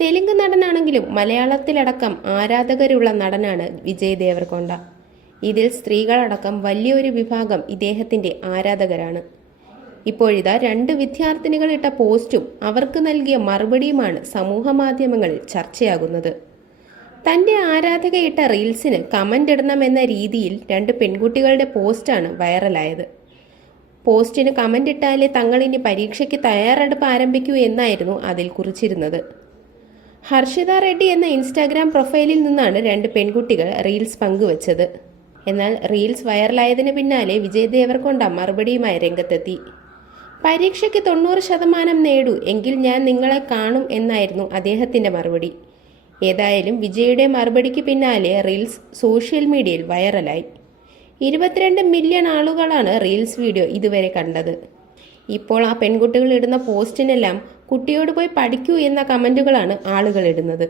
തെലുങ്ക് നടനാണെങ്കിലും മലയാളത്തിലടക്കം ആരാധകരുള്ള നടനാണ് വിജയ് ദേവർകൊണ്ട. ഇതിൽ സ്ത്രീകളടക്കം വലിയൊരു വിഭാഗം ഇദ്ദേഹത്തിന്റെ ആരാധകരാണ്. ഇപ്പോഴിതാ രണ്ട് വിദ്യാർത്ഥിനികൾ ഇട്ട പോസ്റ്റും അവർക്ക് നൽകിയ മറുപടിയുമാണ് സമൂഹ മാധ്യമങ്ങളിൽ ചർച്ചയാകുന്നത്. തന്റെ ആരാധകയിട്ട റീൽസിന് കമന്റ് ഇടണമെന്ന രീതിയിൽ രണ്ട് പെൺകുട്ടികളുടെ പോസ്റ്റാണ് വൈറലായത്. പോസ്റ്റിന് കമന്റ് ഇട്ടാലേ തങ്ങൾ ഇനി പരീക്ഷയ്ക്ക് തയ്യാറെടുപ്പ് ആരംഭിക്കൂ എന്നായിരുന്നു അതിൽ കുറിച്ചിരുന്നത്. ഹർഷിത റെഡ്ഡി എന്ന ഇൻസ്റ്റാഗ്രാം പ്രൊഫൈലിൽ നിന്നാണ് രണ്ട് പെൺകുട്ടികൾ റീൽസ് പങ്കുവച്ചത്. എന്നാൽ റീൽസ് വൈറലായതിന് പിന്നാലെ വിജയ് ദേവർകൊണ്ട മറുപടിയുമായി രംഗത്തെത്തി. പരീക്ഷയ്ക്ക് തൊണ്ണൂറ് ശതമാനം നേടൂ എങ്കിൽ ഞാൻ നിങ്ങളെ കാണും എന്നായിരുന്നു അദ്ദേഹത്തിന്റെ മറുപടി. ഏതായാലും വിജയുടെ മറുപടിക്ക് പിന്നാലെ റീൽസ് സോഷ്യൽ മീഡിയയിൽ വൈറലായി. ഇരുപത്തിരണ്ട് മില്യൺ ആളുകളാണ് റീൽസ് വീഡിയോ ഇതുവരെ കണ്ടത്. ഇപ്പോൾ ആ പെൺകുട്ടികൾ ഇടുന്ന പോസ്റ്റിനെല്ലാം കുട്ടിയോട് പോയി പഠിക്കൂ എന്ന കമന്റുകളാണ് ആളുകൾ ഇടുന്നത്.